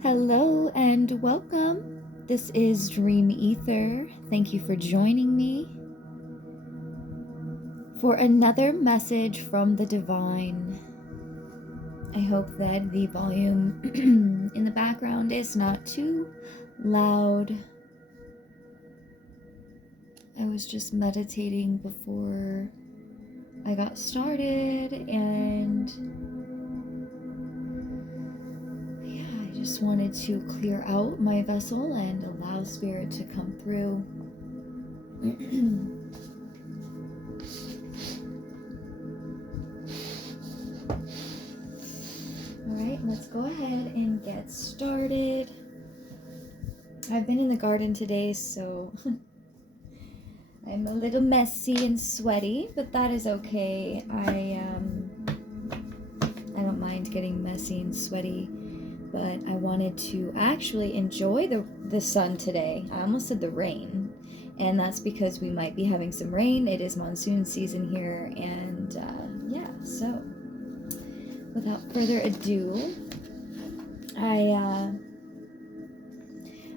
Hello and welcome. This is Dream Ether. Thank you for joining me for another message from the divine. I hope that the volume in the background is not too loud. I was just meditating before I got started, and I just wanted to clear out my vessel and allow spirit to come through. Alright, let's go ahead and get started. I've been in the garden today, so I'm a little messy and sweaty, but that is okay. I don't mind getting messy and sweaty, but I wanted to actually enjoy the sun today. I almost said the rain, and that's because we might be having some rain. It is monsoon season here, and so without further ado,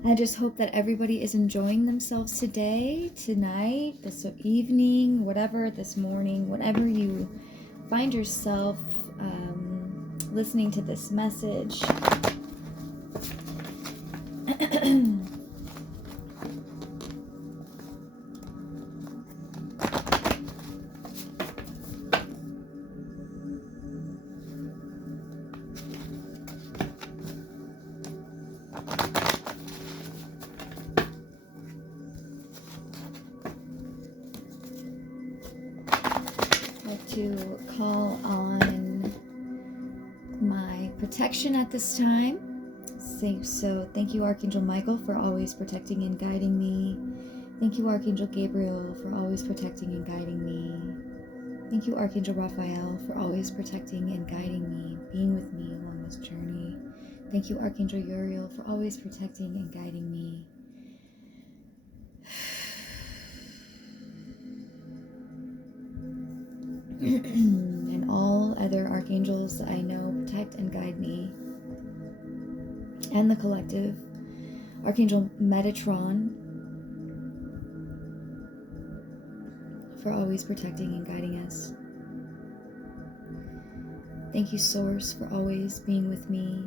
I just hope that everybody is enjoying themselves today, tonight, this evening, whatever, this morning, whenever you find yourself listening to this message. To call on my protection at this time. So thank you, Archangel Michael, for always protecting and guiding me. Thank you, Archangel Gabriel, for always protecting and guiding me. Thank you, Archangel Raphael, for always protecting and guiding me, being with me along this journey. Thank you, Archangel Uriel, for always protecting and guiding me. And all other archangels that I know protect and guide me. And the collective. Archangel Metatron, for always protecting and guiding us. Thank you, Source, for always being with me,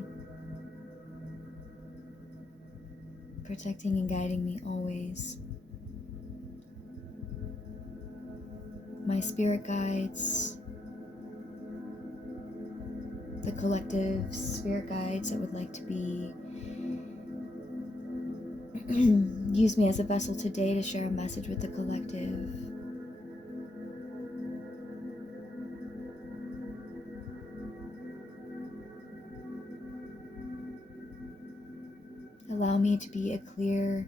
protecting and guiding me always. My spirit guides, the collective spirit guides that would like to be use me as a vessel today to share a message with the collective. Allow me to be a clear,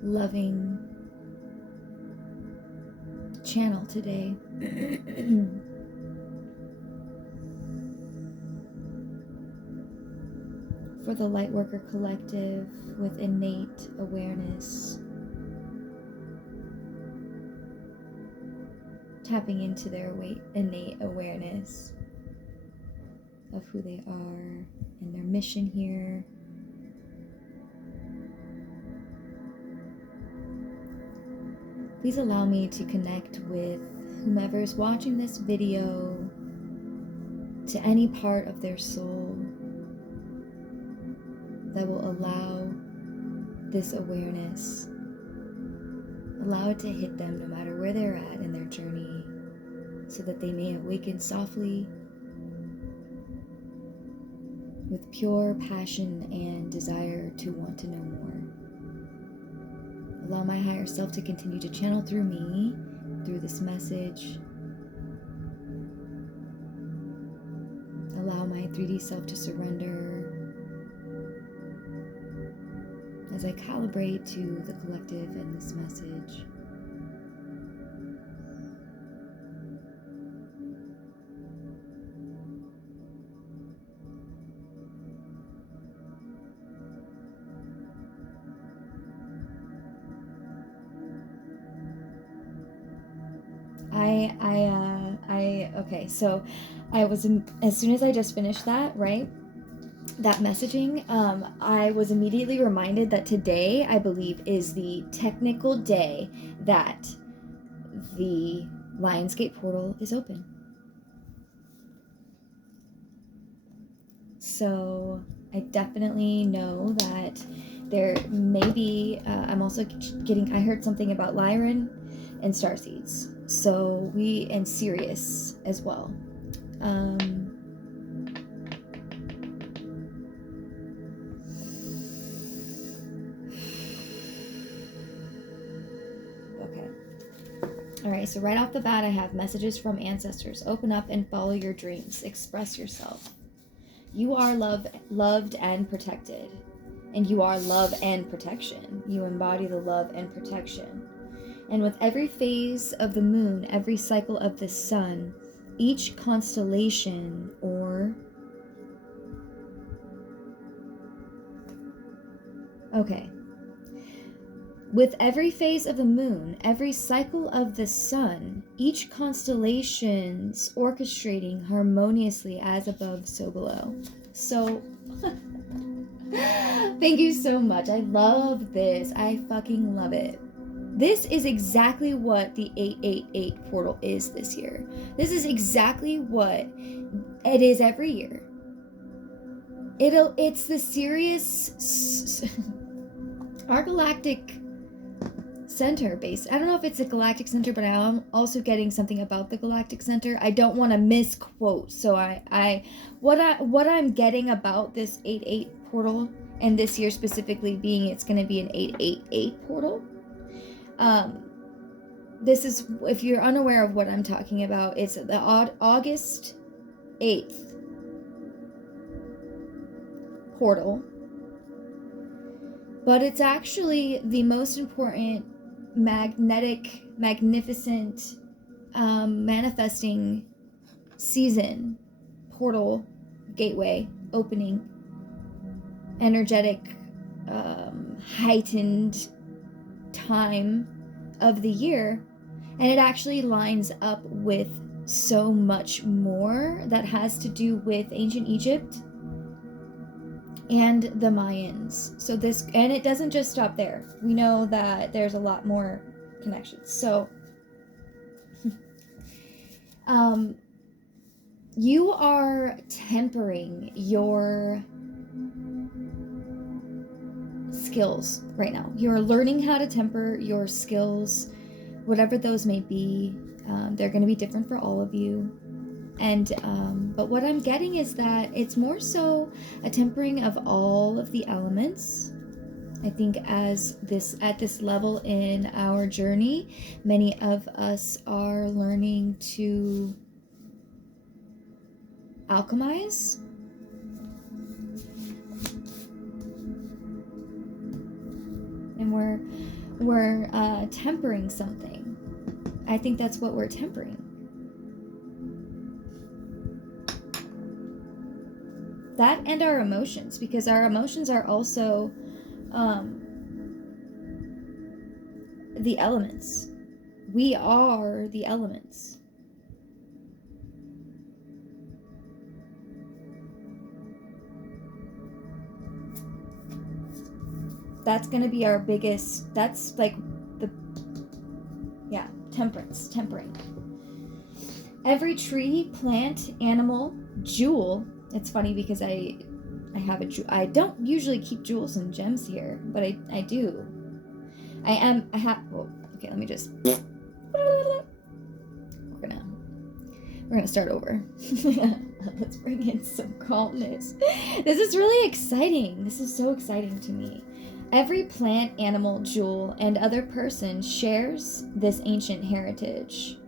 loving channel today. For the Lightworker Collective with innate awareness, tapping into their innate awareness of who they are and their mission here. Please allow me to connect with whomever is watching this video to any part of their soul that will allow this awareness, allow it to hit them no matter where they're at in their journey, so that they may awaken softly with pure passion and desire to want to know more. Allow my higher self to continue to channel through me, through this message. Allow my 3D self to surrender as I calibrate to the collective and this message. Okay, so as soon as I just finished that, right? That messaging, I was immediately reminded that today, I believe, is the technical day that the Lionsgate portal is open. So I definitely know that there may be, I'm also I heard something about Lyran and Starseeds. So and Sirius as well. Okay. All right, so right off the bat, I have messages from ancestors. Open up and follow your dreams. Express yourself. You are loved and protected. And you are love and protection. You embody the love and protection. And with every phase of the moon, every cycle of the sun, each constellation With every phase of the moon, every cycle of the sun, each constellation's orchestrating harmoniously as above, so below. So, thank you so much. I love this. I fucking love it. This is exactly what the 888 portal is this year. This is exactly what it is every year. It's the Sirius our galactic center base. I don't know if it's a galactic center, but I'm also getting something about the galactic center. I don't want to misquote. So what I'm getting about this 88 portal, and this year specifically being it's going to be an 888 portal. This is, if you're unaware of what I'm talking about, it's the August 8th portal. But it's actually the most important magnificent manifesting season, portal, gateway, opening, energetic, heightened time of the year. And it actually lines up with so much more that has to do with ancient Egypt and the Mayans. So and it doesn't just stop there. We know that there's a lot more connections. So, you are tempering your skills right now. You're learning how to temper your skills, whatever those may be. They're going to be different for all of you. And but what I'm getting is that it's more so a tempering of all of the elements. I think at this level in our journey, many of us are learning to alchemize. And we're tempering something. I think that's what we're tempering. That and our emotions, because our emotions are also the elements. We are the elements. That's going to be our biggest, that's like tempering. Every tree, plant, animal, jewel. It's funny because I have a jewel. I don't usually keep jewels and gems here, but I do. Okay, let me just. We're gonna start over. Let's bring in some calmness. This is really exciting. This is so exciting to me. Every plant, animal, jewel, and other person shares this ancient heritage.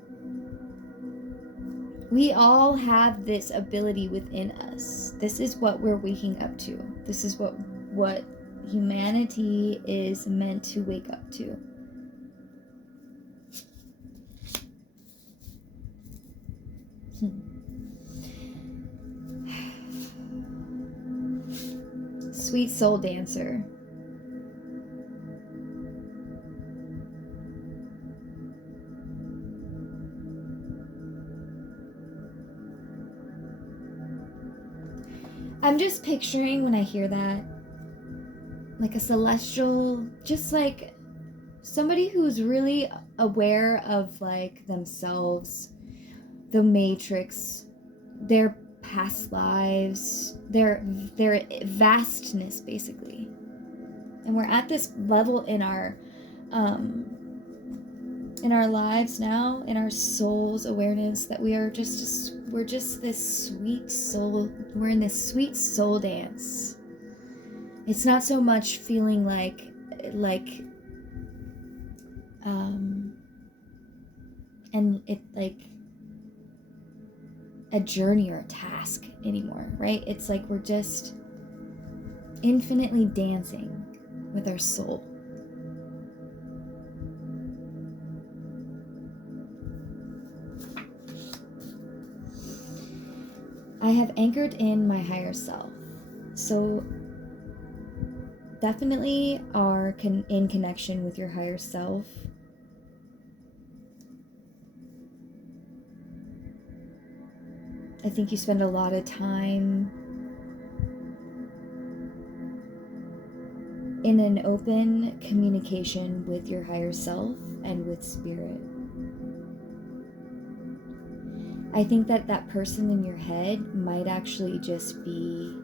We all have this ability within us. This is what we're waking up to. This is what humanity is meant to wake up to. Sweet soul dancer. I'm just picturing when I hear that, like a celestial, just like somebody who's really aware of like themselves, the matrix, their past lives, their vastness basically. And we're at this level in our lives now, in our soul's awareness, that we're just this sweet soul. We're in this sweet soul dance. It's not so much feeling like and it like a journey or a task anymore, right? It's like we're just infinitely dancing with our soul. I have anchored in my higher self. So definitely are in connection with your higher self. I think you spend a lot of time in an open communication with your higher self and with spirit. I think that person in your head might actually just be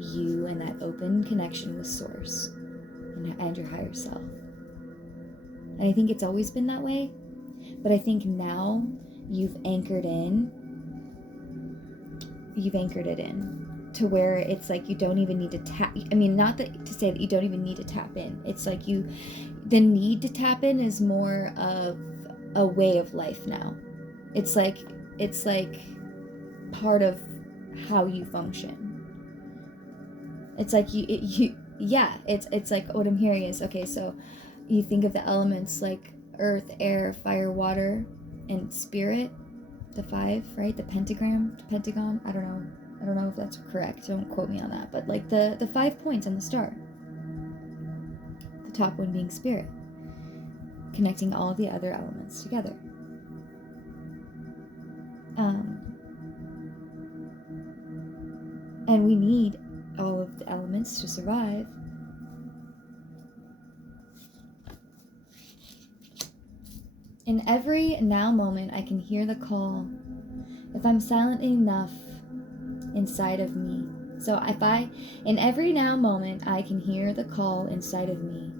you and that open connection with source and your higher self. And I think it's always been that way, but I think now you've anchored it in to where it's like you don't even need to tap. I mean, not that to say that you don't even need to tap in. It's like the need to tap in is more of a way of life now. It's like part of how you function. It's like it's like what I'm hearing is, okay, so you think of the elements like earth, air, fire, water, and spirit, the 5, right? The pentagon. I don't know if that's correct. Don't quote me on that. But like the 5 points on the star. The top one being spirit, connecting all the other elements together. And we need all of the elements to survive. In every now moment, I can hear the call. If I'm silent enough inside of me. So in every now moment, I can hear the call inside of me.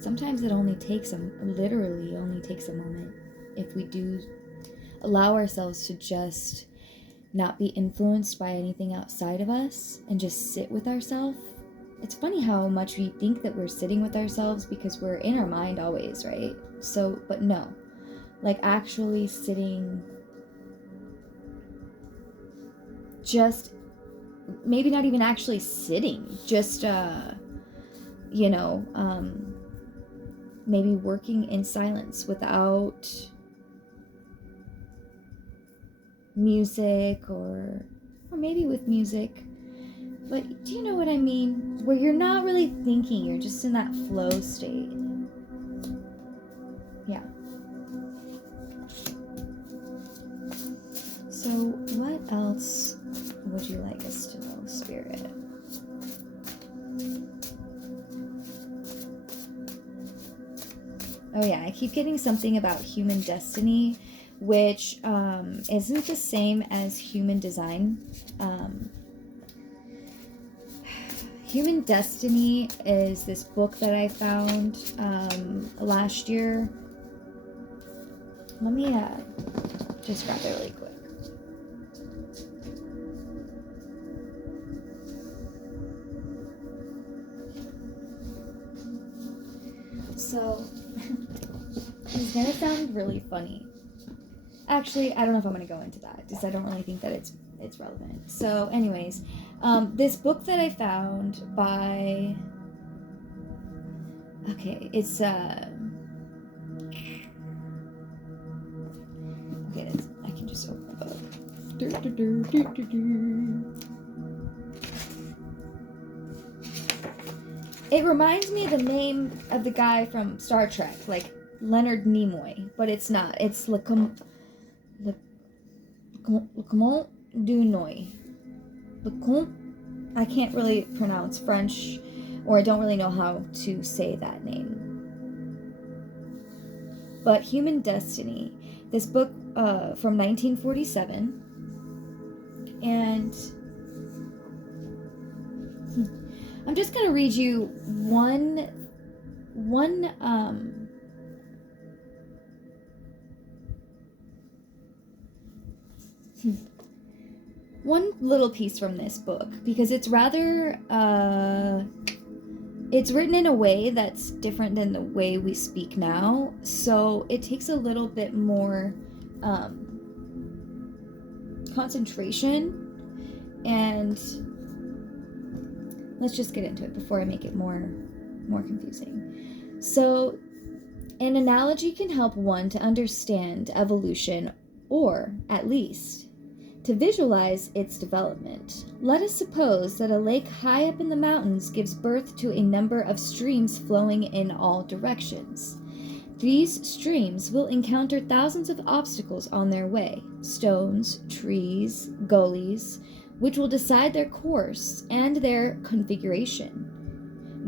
Sometimes it literally only takes a moment if we do allow ourselves to just not be influenced by anything outside of us and just sit with ourselves. It's funny how much we think that we're sitting with ourselves because we're in our mind always, right? So, but no, like actually sitting, just maybe not even actually sitting, just, maybe working in silence without music or maybe with music. But do you know what I mean? Where you're not really thinking, you're just in that flow state. Yeah. So what else would you like us to know, Spirit? Oh yeah, I keep getting something about human destiny, which isn't the same as human design. Human Destiny is this book that I found last year. Let me just grab it really quick. So, it's gonna sound really funny. Actually, I don't know if I'm gonna go into that, because I don't really think that it's relevant. So, anyways, this book that I found by... Okay, it's... Okay, I can just open the book. It reminds me of the name of the guy from Star Trek, like Leonard Nimoy, but it's not. It's Lecomte du Noy. Lecomte? I can't really pronounce French, or I don't really know how to say that name. But Human Destiny, this book from 1947, and I'm just going to read you one little piece from this book, because it's rather, it's written in a way that's different than the way we speak now, so it takes a little bit more concentration, and let's just get into it before I make it more confusing. So, an analogy can help one to understand evolution, or, at least, to visualize its development. Let us suppose that a lake high up in the mountains gives birth to a number of streams flowing in all directions. These streams will encounter thousands of obstacles on their way, stones, trees, gullies, which will decide their course and their configuration.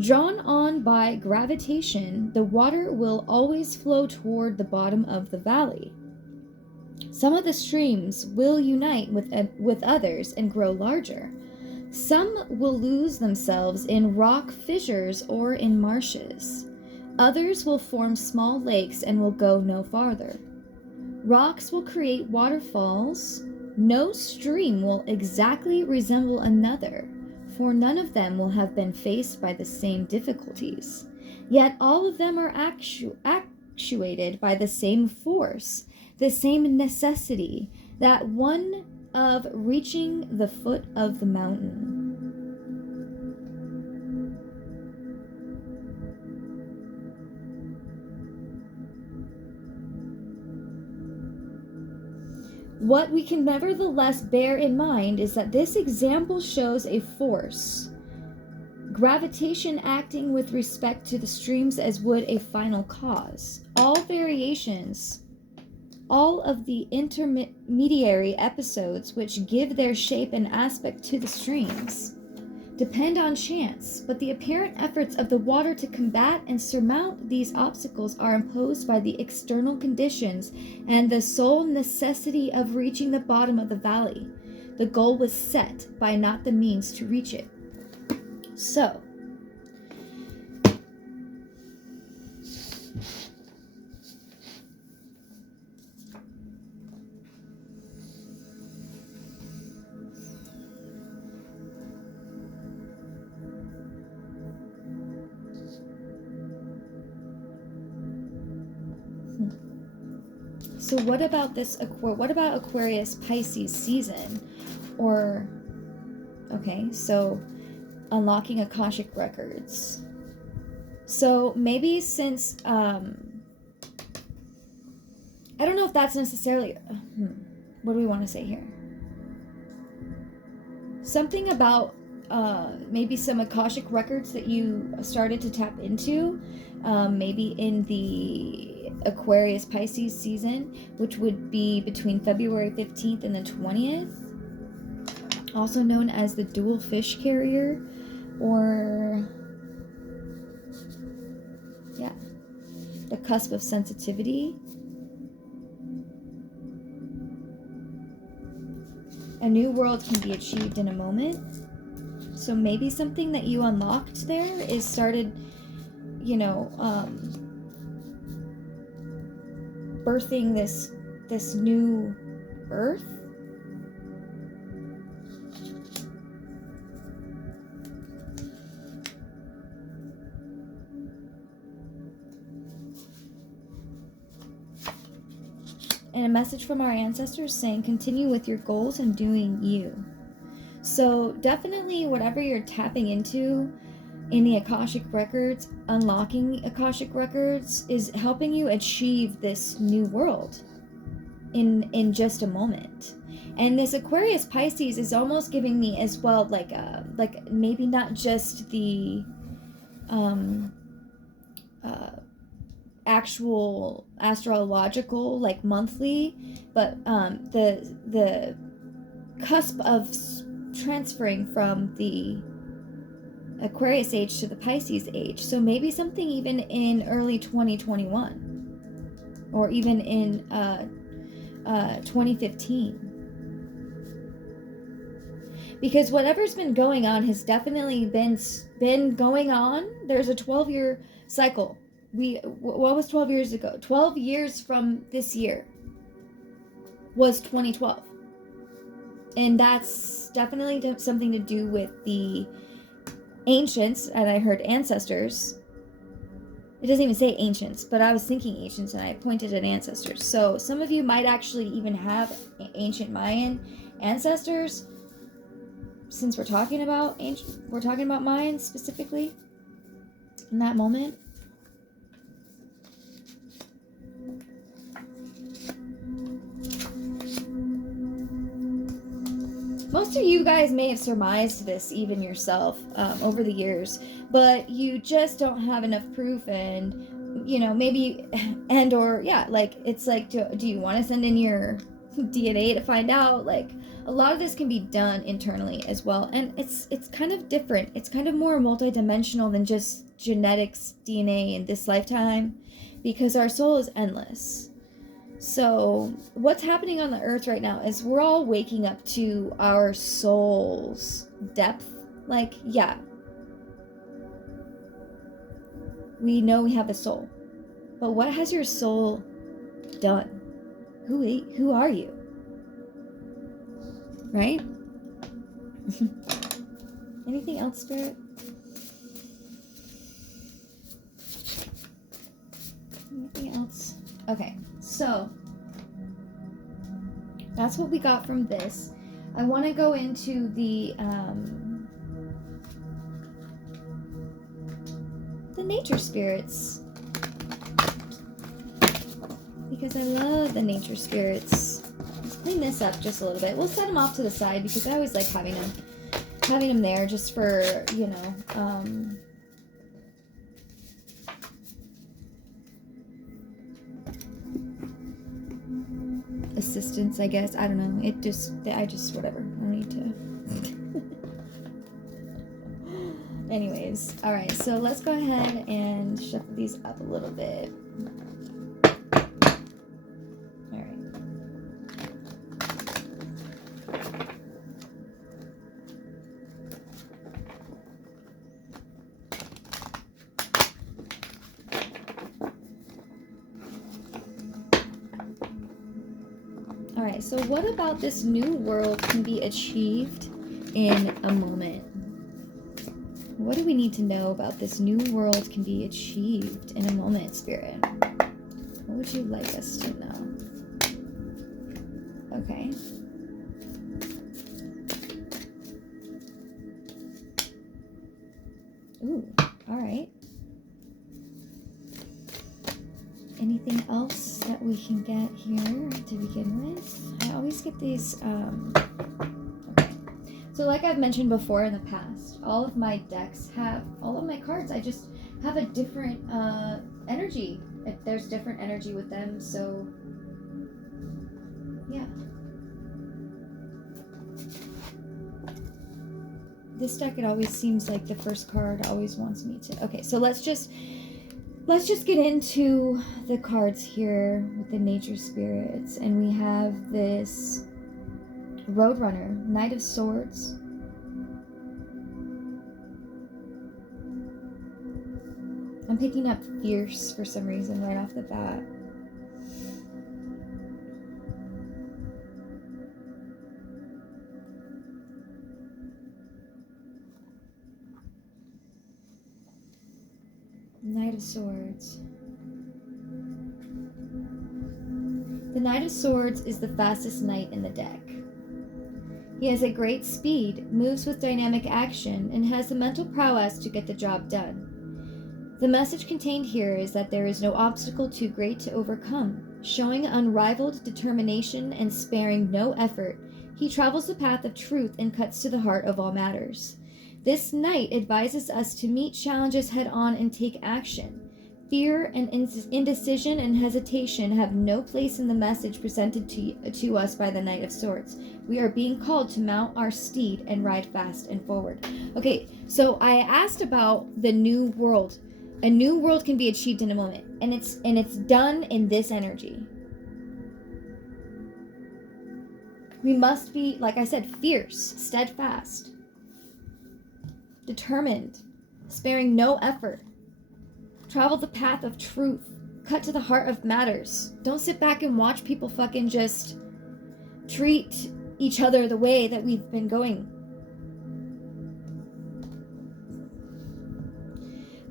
Drawn on by gravitation, the water will always flow toward the bottom of the valley. Some of the streams will unite with others and grow larger. Some will lose themselves in rock fissures or in marshes. Others will form small lakes and will go no farther. Rocks will create waterfalls. No stream will exactly resemble another, for none of them will have been faced by the same difficulties. Yet all of them are actuated by the same force, the same necessity, that one of reaching the foot of the mountain. What we can nevertheless bear in mind is that this example shows a force, gravitation acting with respect to the streams as would a final cause. All variations, all of the intermediary episodes which give their shape and aspect to the streams, depend on chance, but the apparent efforts of the water to combat and surmount these obstacles are imposed by the external conditions and the sole necessity of reaching the bottom of the valley. The goal was set by not the means to reach it. So, So what about this? What about Aquarius Pisces season? Or, okay, so unlocking Akashic records. So maybe since I don't know if that's necessarily. What do we want to say here? Something about maybe some Akashic records that you started to tap into, maybe in the Aquarius Pisces season, which would be between February 15th and the 20th, also known as the dual fish carrier, or the cusp of sensitivity. A new world can be achieved in a moment. So maybe something that you unlocked there is started, birthing this new earth. And a message from our ancestors saying, continue with your goals and doing you. So definitely whatever you're tapping into in the Akashic records, unlocking Akashic records, is helping you achieve this new world in just a moment. And this Aquarius Pisces is almost giving me as well like maybe not just the actual astrological, like monthly, but the cusp of transferring from the Aquarius age to the Pisces age. So maybe something even in early 2021 or even in 2015. Because whatever's been going on has definitely been going on. There's a 12-year cycle. What was 12 years ago? 12 years from this year was 2012. And that's definitely something to do with the ancients, and I heard ancestors. It doesn't even say ancients, but I was thinking ancients and I pointed at ancestors. So some of you might actually even have ancient Mayan ancestors, since we're talking about Mayans specifically in that moment. Most of you guys may have surmised this even yourself over the years, but you just don't have enough proof, and maybe it's like, do you want to send in your DNA to find out? Like, a lot of this can be done internally as well, and it's kind of different. It's kind of more multidimensional than just genetics, DNA in this lifetime, because our soul is endless. So what's happening on the earth right now is we're all waking up to our soul's depth. Like, yeah, we know we have a soul, but what has your soul done? Who are you? Right? Anything else, Spirit? Anything else? Okay, so that's what we got from this. I want to go into the nature spirits, because I love the nature spirits. Let's clean this up just a little bit. We'll set them off to the side because I always like having them there just for, assistance, I guess. I don't know. Whatever. I don't need to. Anyways, all right. So let's go ahead and shuffle these up a little bit. All right. All right. So what about this new world can be achieved in a moment? What do we need to know about this new world can be achieved in a moment, Spirit? What would you like us to know? Okay. Ooh, all right. Anything else that we can get here to begin with? I always get these, okay. So like I've mentioned before in the past, all of my decks have, all of my cards, I just have a different energy. There's different energy with them, so yeah. This deck, it always seems like the first card always wants me to, okay, so let's just get into the cards here with the nature spirits. And we have this Roadrunner, Knight of Swords. I'm picking up Fierce for some reason right off the bat. Knight of Swords. The Knight of Swords is the fastest knight in the deck. He has a great speed, moves with dynamic action, and has the mental prowess to get the job done. The message contained here is that there is no obstacle too great to overcome. Showing unrivaled determination and sparing no effort, he travels the path of truth and cuts to the heart of all matters. This knight advises us to meet challenges head on and take action. Fear and indecision and hesitation have no place in the message presented to us by the Knight of Swords. We are being called to mount our steed and ride fast and forward. Okay, so I asked about the new world. A new world can be achieved in a moment, and it's done in this energy. We must be, like I said, fierce, steadfast, determined, sparing no effort. Travel the path of truth. Cut to the heart of matters. Don't sit back and watch people fucking just treat each other the way that we've been going.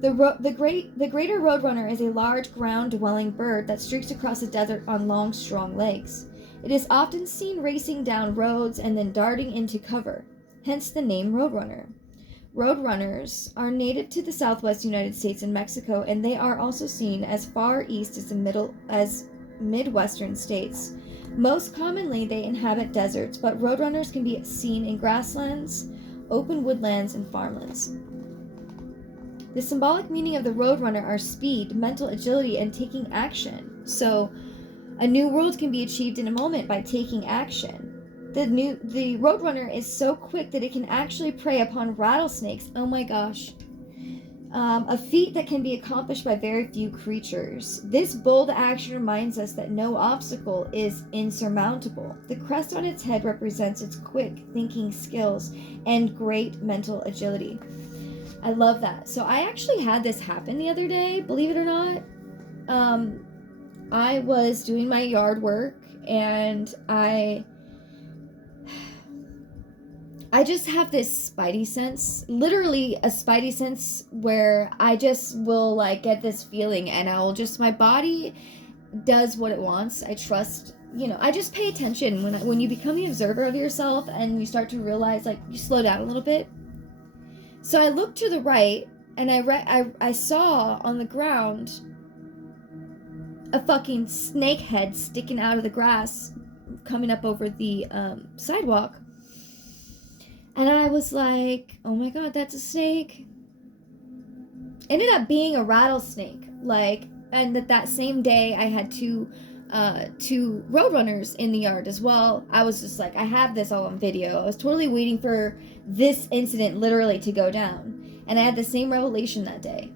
The greater roadrunner is a large ground-dwelling bird that streaks across the desert on long, strong legs. It is often seen racing down roads and then darting into cover, hence the name roadrunner. Roadrunners are native to the southwest United States and Mexico, and they are also seen as far east as the Midwestern states. Most commonly, they inhabit deserts, but roadrunners can be seen in grasslands, open woodlands, and farmlands. The symbolic meaning of the roadrunner are speed, mental agility, and taking action. So, a new world can be achieved in a moment by taking action. The roadrunner is so quick that it can actually prey upon rattlesnakes. Oh my gosh. A feat that can be accomplished by very few creatures. This bold action reminds us that no obstacle is insurmountable. The crest on its head represents its quick thinking skills and great mental agility. I love that. So I actually had this happen the other day, believe it or not. I was doing my yard work, and I just have this spidey sense, literally a spidey sense, where I just will like get this feeling, and my body does what it wants. I trust, I just pay attention when you become the observer of yourself and you start to realize, like, you slow down a little bit. So I looked to the right, and I saw on the ground a fucking snake head sticking out of the grass, coming up over the sidewalk. And I was like, oh my god, that's a snake. Ended up being a rattlesnake. And that same day I had two roadrunners in the yard as well. I was just like, I have this all on video. I was totally waiting for this incident literally to go down. And I had the same revelation that day.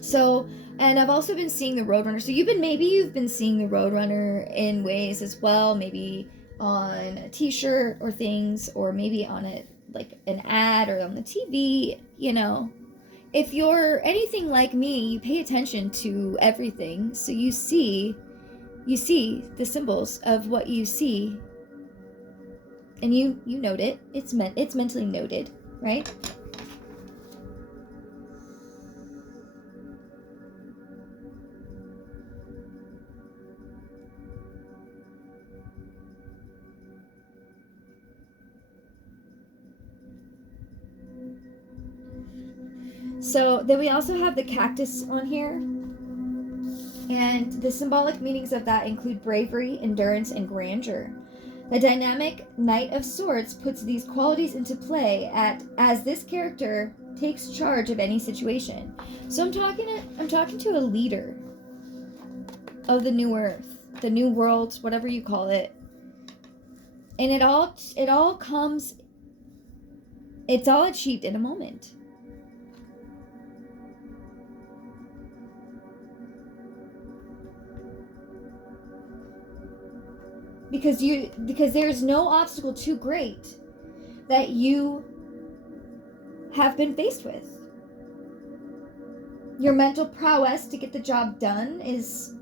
So, and I've also been seeing the roadrunner. So maybe you've been seeing the roadrunner in ways as well. Maybe on a t-shirt or things, or maybe on an ad or on the TV, If you're anything like me, you pay attention to everything, so you see the symbols of what you see, and you note it. It's mentally noted, right? So then we also have the cactus on here. And the symbolic meanings of that include bravery, endurance, and grandeur. The dynamic Knight of Swords puts these qualities into play as this character takes charge of any situation. So I'm talking to a leader of the new earth, the new world, whatever you call it. And it's all achieved in a moment. Because there's no obstacle too great that you have been faced with. Your mental prowess to get the job done is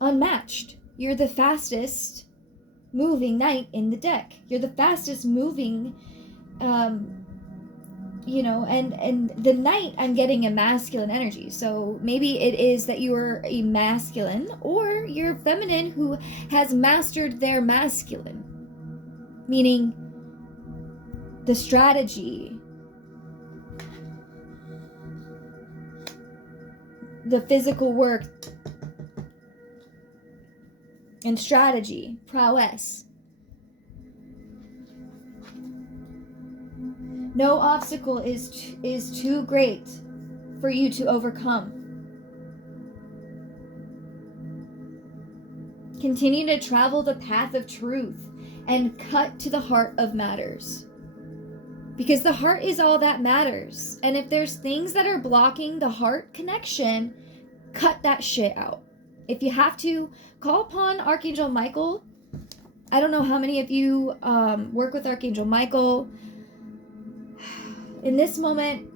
unmatched. You're the fastest moving knight in the deck. You're the fastest moving, and the knight, I'm getting a masculine energy. So maybe it is that you are a masculine, or you're feminine who has mastered their masculine. Meaning the strategy, the physical work, and strategy, prowess. No obstacle is too great for you to overcome. Continue to travel the path of truth and cut to the heart of matters. Because the heart is all that matters. And if there's things that are blocking the heart connection, cut that shit out. If you have to, call upon Archangel Michael. I don't know how many of you work with Archangel Michael. In this moment,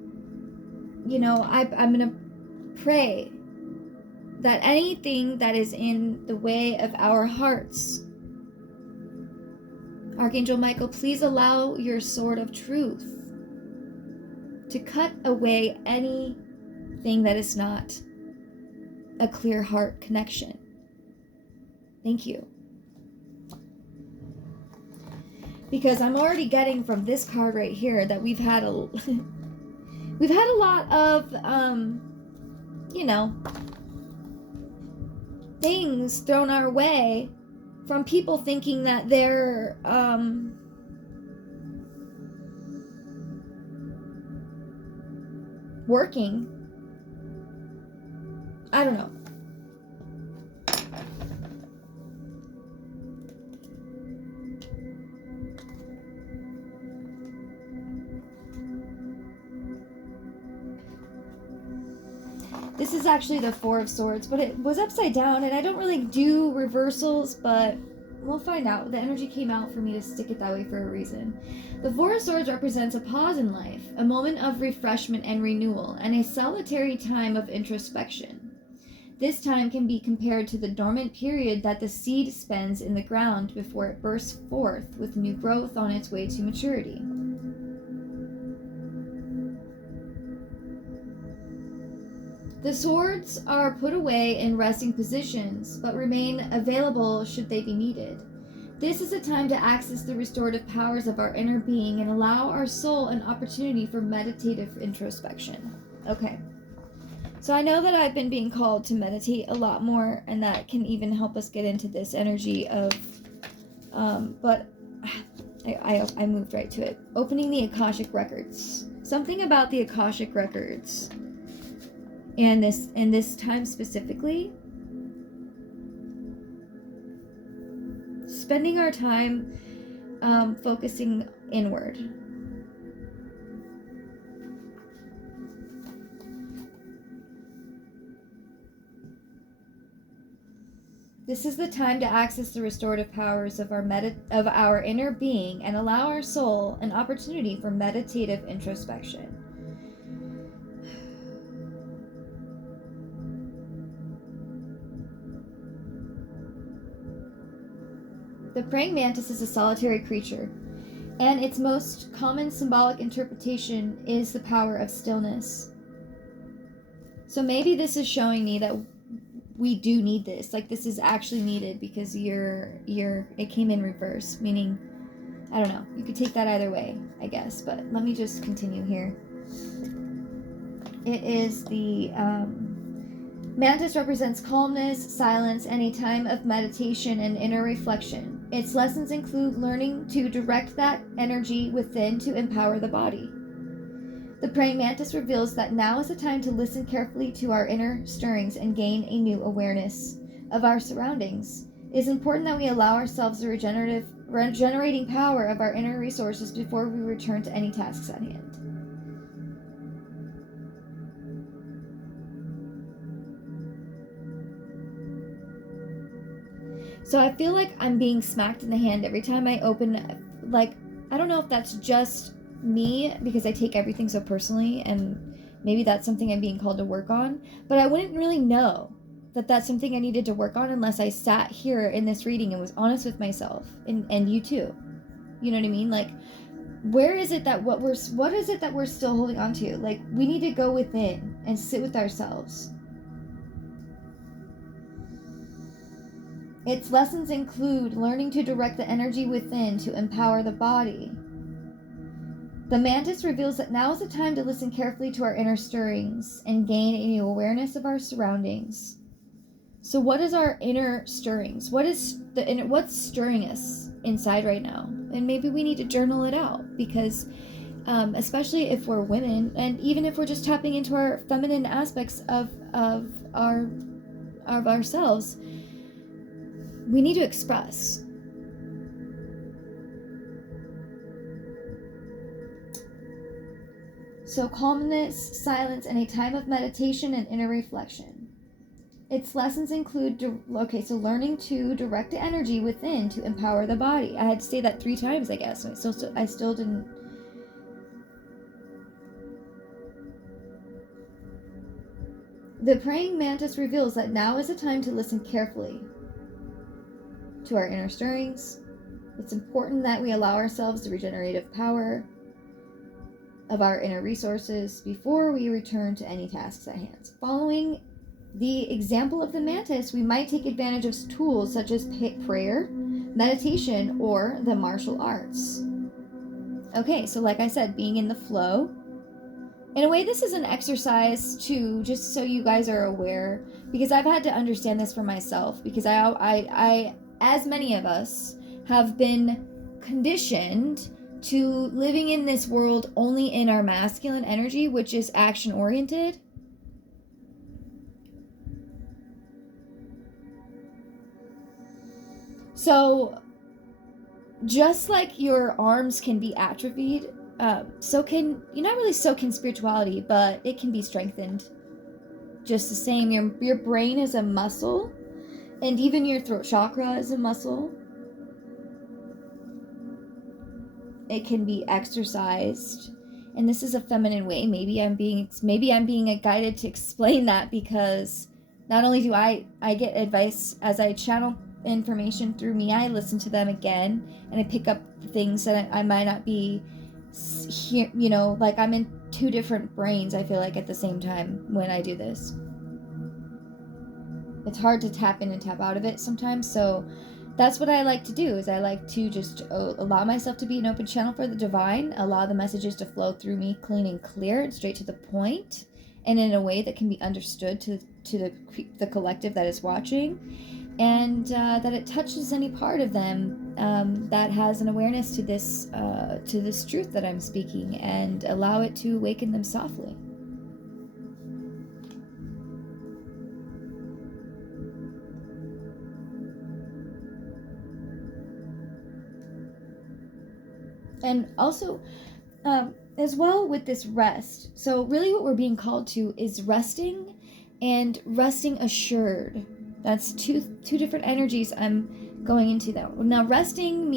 you know, I'm going to pray that anything that is in the way of our hearts, Archangel Michael, please allow your sword of truth to cut away anything that is not a clear heart connection. Thank you. Because I'm already getting from this card right here that we've had a lot of, you know, things thrown our way from people thinking that they're, working. I don't know. This is actually the Four of Swords, but it was upside down, and I don't really do reversals, but we'll find out. The energy came out for me to stick it that way for a reason. The Four of Swords represents a pause in life, a moment of refreshment and renewal, and a solitary time of introspection. This time can be compared to the dormant period that the seed spends in the ground before it bursts forth with new growth on its way to maturity. The swords are put away in resting positions, but remain available should they be needed. This is a time to access the restorative powers of our inner being and allow our soul an opportunity for meditative introspection. Okay. So I know that I've been being called to meditate a lot more, and that can even help us get into this energy of, but I moved right to it. Opening the Akashic Records. Something about the Akashic Records. And this time specifically, spending our time focusing inward. This is the time to access the restorative powers of our inner being and allow our soul an opportunity for meditative introspection. The praying mantis is a solitary creature, and its most common symbolic interpretation is the power of stillness. So maybe this is showing me that we do need this. Like, this is actually needed because it came in reverse, meaning, I don't know. You could take that either way, I guess, but let me just continue here. It is the mantis represents calmness, silence, and a time of meditation and inner reflection. Its lessons include learning to direct that energy within to empower the body. The praying mantis reveals that now is the time to listen carefully to our inner stirrings and gain a new awareness of our surroundings. It is important that we allow ourselves the regenerating power of our inner resources before we return to any tasks at hand. So I feel like I'm being smacked in the hand every time I open, like, I don't know if that's just me because I take everything so personally, and maybe that's something I'm being called to work on, but I wouldn't really know that that's something I needed to work on unless I sat here in this reading and was honest with myself, and you too. You know what I mean? Like, where is it that what is it that we're still holding on to? Like, we need to go within and sit with ourselves. Its lessons include learning to direct the energy within to empower the body. The mantis reveals that now is the time to listen carefully to our inner stirrings and gain a new awareness of our surroundings. So what is our inner stirrings? What's stirring us inside right now? And maybe we need to journal it out, because especially if we're women, and even if we're just tapping into our feminine aspects of ourselves, we need to express. So calmness, silence, and a time of meditation and inner reflection. Its lessons include, learning to direct energy within to empower the body. I had to say that 3 times, I guess. I still didn't. The praying mantis reveals that now is a time to listen carefully to our inner stirrings. It's important that we allow ourselves the regenerative power of our inner resources before we return to any tasks at hand. Following the example of the mantis, we might take advantage of tools such as prayer, meditation, or the martial arts. Okay, so like I said, being in the flow. In a way, this is an exercise too, just so you guys are aware, because I've had to understand this for myself, because I as many of us, have been conditioned to living in this world only in our masculine energy, which is action-oriented. So, just like your arms can be atrophied, so can spirituality, but it can be strengthened. Just the same, your brain is a muscle, and even your throat chakra is a muscle. It can be exercised, and this is a feminine way. Maybe I'm being guided to explain that, because not only do I get advice as I channel information through me, I listen to them again, and I pick up things that I might not be here, like I'm in 2 different brains, I feel like, at the same time when I do this. It's hard to tap in and tap out of it sometimes, so that's what I like to do, is I like to just allow myself to be an open channel for the divine, allow the messages to flow through me clean and clear and straight to the point, and in a way that can be understood to the collective that is watching, and that it touches any part of them that has an awareness to this truth that I'm speaking, and allow it to awaken them softly. And also, as well with this rest. So really what we're being called to is resting and resting assured. That's two different energies I'm going into now. Now, resting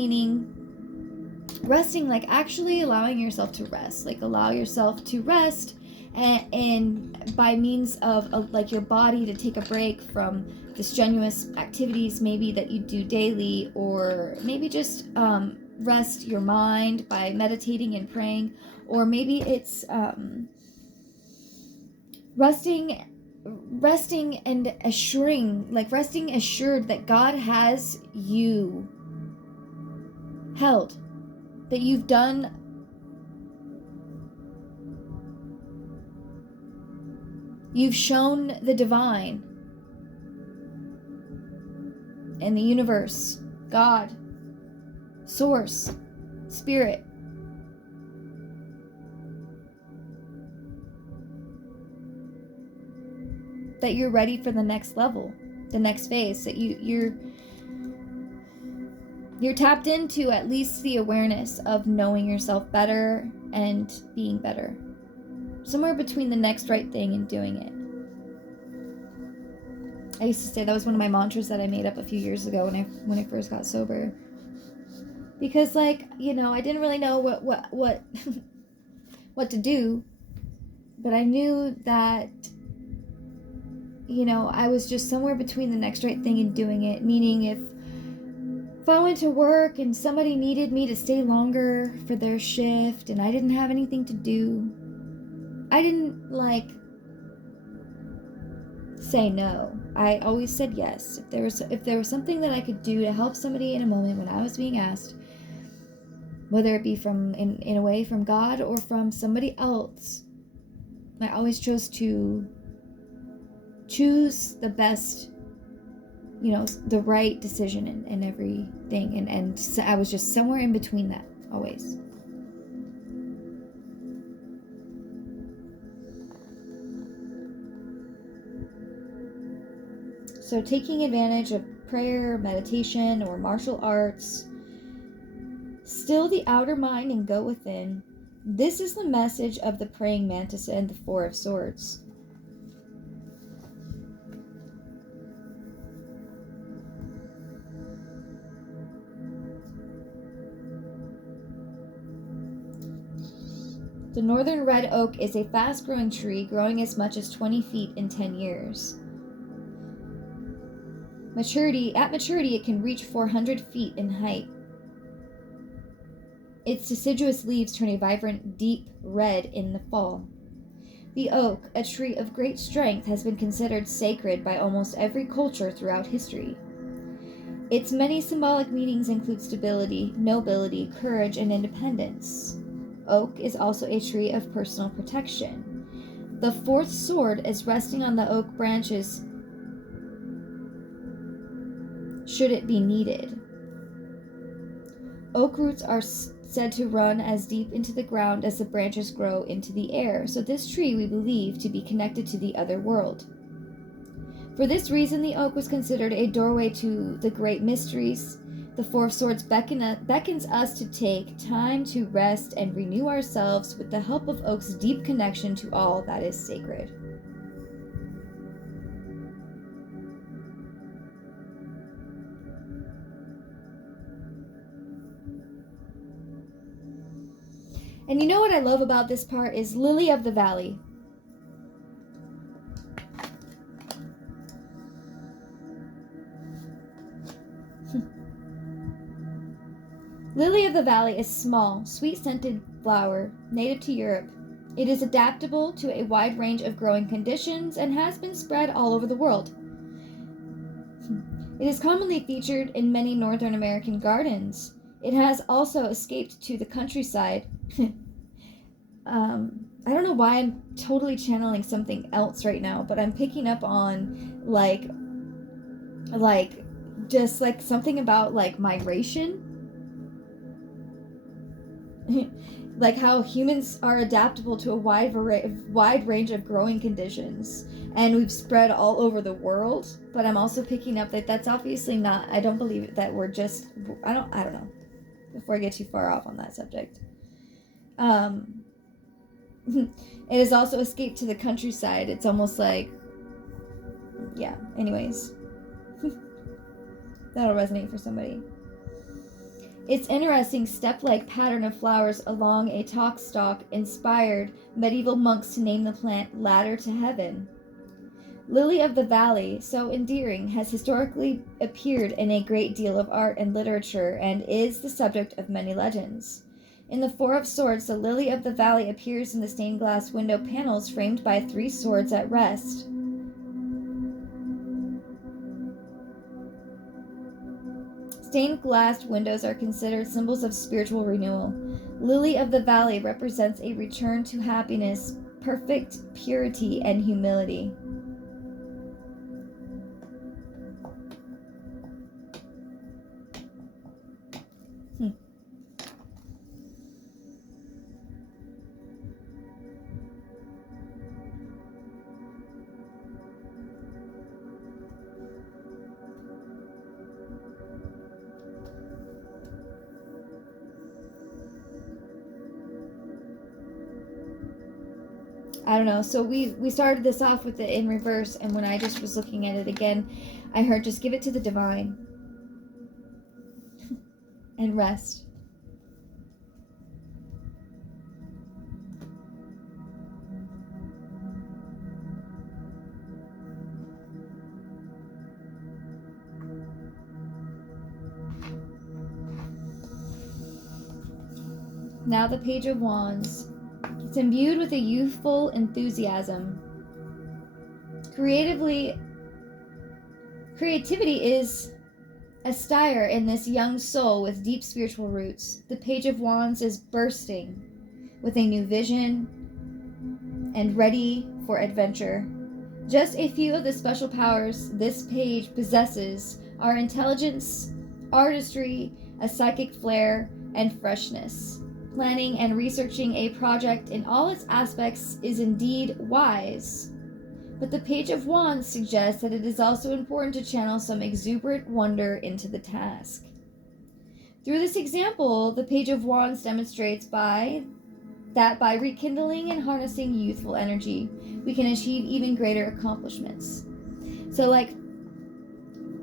like actually allowing yourself to rest. Like allow yourself to rest and by means of like your body to take a break from the strenuous activities maybe that you do daily, or maybe just rest your mind by meditating and praying, or maybe it's resting and resting assured that God has you held, that you've done you've shown the divine and the universe, God, source, spirit, that you're ready for the next level, the next phase, that you're tapped into at least the awareness of knowing yourself better and being better, somewhere between the next right thing and doing it. I used to say that was one of my mantras that I made up a few years ago when I first got sober. Because, like, I didn't really know what what to do, but I knew that, I was just somewhere between the next right thing and doing it. Meaning, if I went to work and somebody needed me to stay longer for their shift and I didn't have anything to do, I didn't say no. I always said yes. If there was something that I could do to help somebody in a moment when I was being asked, whether it be in a way from God or from somebody else, I always chose to choose the best, the right decision in everything, and so I was just somewhere in between that always. So taking advantage of prayer, meditation, or martial arts, still the outer mind and go within. This is the message of the praying mantis and the Four of Swords. The northern red oak is a fast-growing tree, growing as much as 20 feet in 10 years. At maturity, it can reach 400 feet in height. Its deciduous leaves turn a vibrant, deep red in the fall. The oak, a tree of great strength, has been considered sacred by almost every culture throughout history. Its many symbolic meanings include stability, nobility, courage, and independence. Oak is also a tree of personal protection. The fourth sword is resting on the oak branches should it be needed. Oak roots are said to run as deep into the ground as the branches grow into the air, so this tree we believe to be connected to the other world. For this reason, the oak was considered a doorway to the great mysteries. The Four of Swords beckons us to take time to rest and renew ourselves with the help of oak's deep connection to all that is sacred. And you know what I love about this part is Lily of the Valley. Lily of the Valley is small, sweet-scented flower native to Europe. It is adaptable to a wide range of growing conditions and has been spread all over the world. It is commonly featured in many Northern American gardens. It has also escaped to the countryside. I don't know why I'm totally channeling something else right now, but I'm picking up on like just like something about like migration. Like how humans are adaptable to a wide range of growing conditions, and we've spread all over the world. But I'm also picking up that that's obviously not. I don't believe that we're just. I don't know. Before I get too far off on that subject, it has also escaped to the countryside. It's almost like, yeah. Anyways, that'll resonate for somebody. Its interesting step-like pattern of flowers along a talk stalk inspired medieval monks to name the plant Ladder to Heaven. Lily of the Valley, so endearing, has historically appeared in a great deal of art and literature and is the subject of many legends. In the Four of Swords, the Lily of the Valley appears in the stained glass window panels framed by 3 swords at rest. Stained glass windows are considered symbols of spiritual renewal. Lily of the Valley represents a return to happiness, perfect purity, and humility. I don't know. So we started this off with it in reverse, and when I just was looking at it again, I heard just give it to the divine and rest. Now the Page of Wands. It's imbued with a youthful enthusiasm. Creativity is astir in this young soul with deep spiritual roots. The Page of Wands is bursting with a new vision and ready for adventure. Just a few of the special powers this page possesses are intelligence, artistry, a psychic flair, and freshness. Planning and researching a project in all its aspects is indeed wise. But the Page of Wands suggests that it is also important to channel some exuberant wonder into the task. Through this example, the Page of Wands demonstrates by rekindling and harnessing youthful energy, we can achieve even greater accomplishments. So, like,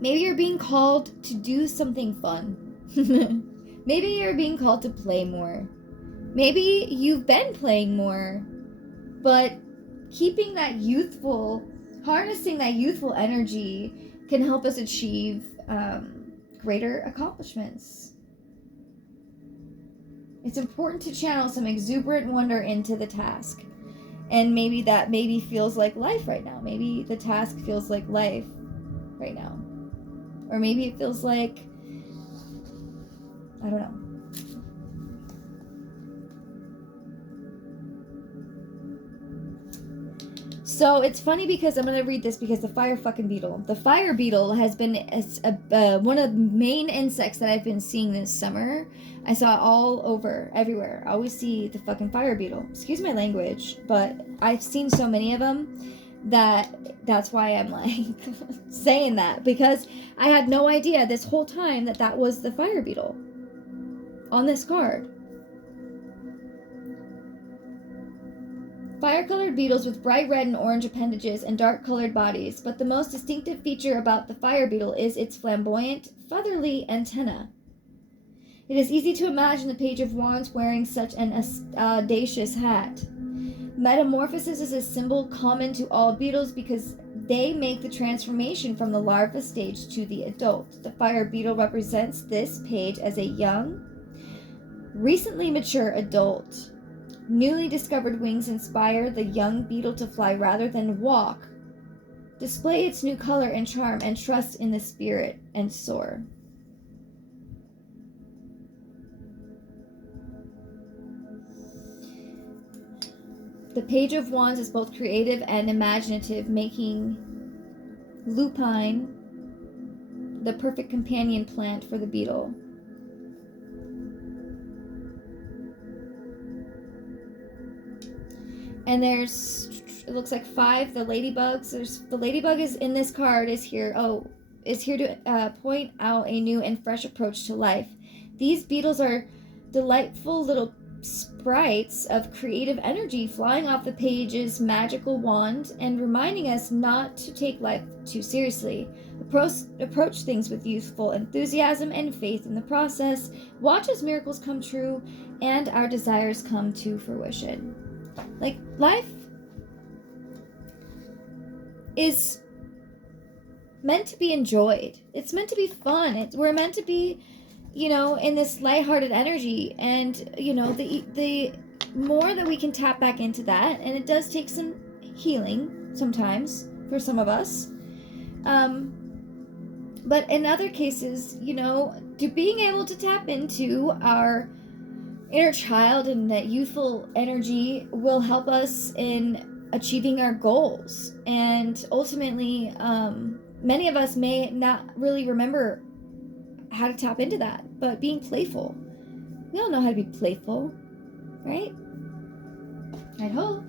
maybe you're being called to do something fun. Maybe you're being called to play more. Maybe you've been playing more, but keeping that harnessing that youthful energy can help us achieve greater accomplishments. It's important to channel some exuberant wonder into the task. And maybe that feels like life right now. Maybe the task feels like life right now. Or maybe it feels like, I don't know. So it's funny because I'm going to read this because the fire beetle has been one of the main insects that I've been seeing this summer. I saw it all over, everywhere. I always see the fucking fire beetle. Excuse my language, but I've seen so many of them that's why I'm like saying that, because I had no idea this whole time that was the fire beetle on this card. Fire-colored beetles with bright red and orange appendages and dark-colored bodies, but the most distinctive feature about the fire beetle is its flamboyant, featherly antenna. It is easy to imagine the Page of Wands wearing such an audacious hat. Metamorphosis is a symbol common to all beetles because they make the transformation from the larva stage to the adult. The fire beetle represents this page as a young, recently mature adult. Newly discovered wings inspire the young beetle to fly rather than walk, display its new color and charm, and trust in the spirit and soar. The Page of Wands is both creative and imaginative, making lupine the perfect companion plant for the beetle. And there's, it looks like 5, the ladybugs. The ladybug is in this card is here to point out a new and fresh approach to life. These beetles are delightful little sprites of creative energy flying off the page's magical wand and reminding us not to take life too seriously. Approach things with youthful enthusiasm and faith in the process. Watch as miracles come true and our desires come to fruition. Like, life is meant to be enjoyed. It's meant to be fun. We're meant to be, in this lighthearted energy. And, the more that we can tap back into that, and it does take some healing sometimes for some of us. But in other cases, being able to tap into our inner child and that youthful energy will help us in achieving our goals. And ultimately, many of us may not really remember how to tap into that, but being playful. We all know how to be playful, right? I'd hope.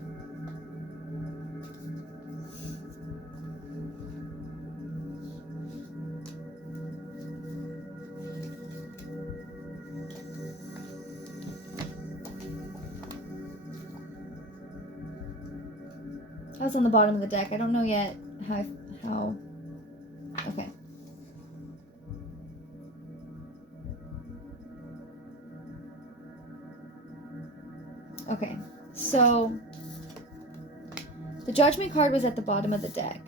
I was on the bottom of the deck. I don't know yet how. Okay. Okay. So the Judgment card was at the bottom of the deck.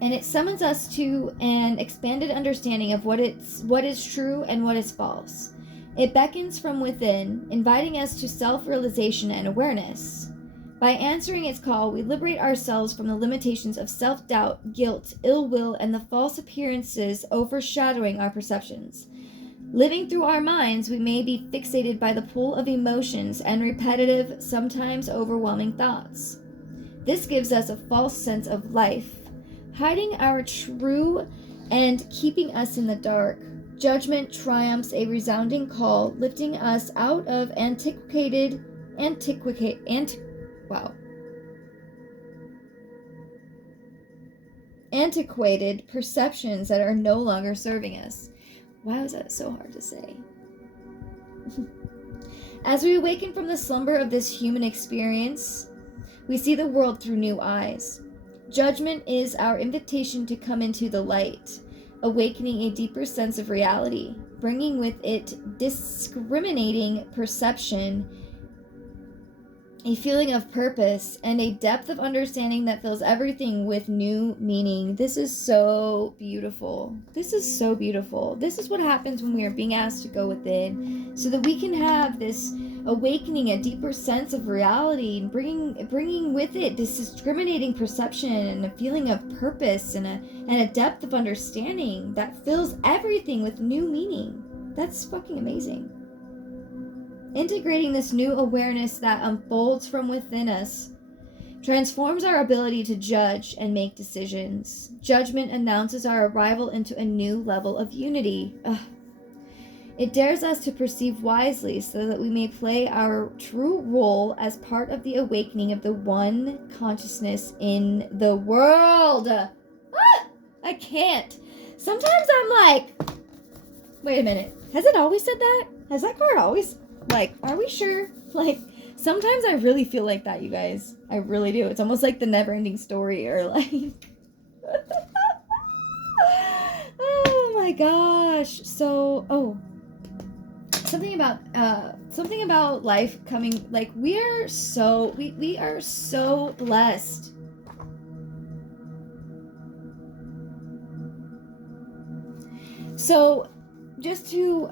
And it summons us to an expanded understanding of what is true and what is false. It beckons from within, inviting us to self-realization and awareness. By answering its call, we liberate ourselves from the limitations of self-doubt, guilt, ill will, and the false appearances overshadowing our perceptions. Living through our minds, we may be fixated by the pull of emotions and repetitive, sometimes overwhelming thoughts. This gives us a false sense of life, hiding our true and keeping us in the dark. Judgment triumphs a resounding call, lifting us out of antiquated perceptions that are no longer serving us. Why was that so hard to say? As we awaken from the slumber of this human experience, we see the world through new eyes. Judgment is our invitation to come into the light, awakening a deeper sense of reality, bringing with it discriminating perception, a feeling of purpose, and a depth of understanding that fills everything with new meaning. This is so beautiful. This is so beautiful. This is what happens when we are being asked to go within, so that we can have this awakening, a deeper sense of reality, and bringing with it this discriminating perception and a feeling of purpose and a depth of understanding that fills everything with new meaning. That's fucking amazing. Integrating this new awareness that unfolds from within us transforms our ability to judge and make decisions. Judgment announces our arrival into a new level of unity. It dares us to perceive wisely so that we may play our true role as part of the awakening of the one consciousness in the world. I can't. Sometimes I'm like, wait a minute. Has it always said that? Has that card always... Like, are we sure? Like, sometimes I really feel like that, you guys. I really do. It's almost like the never-ending story, or like... Oh my gosh. So, something about life coming, like, we are so blessed. So, just to,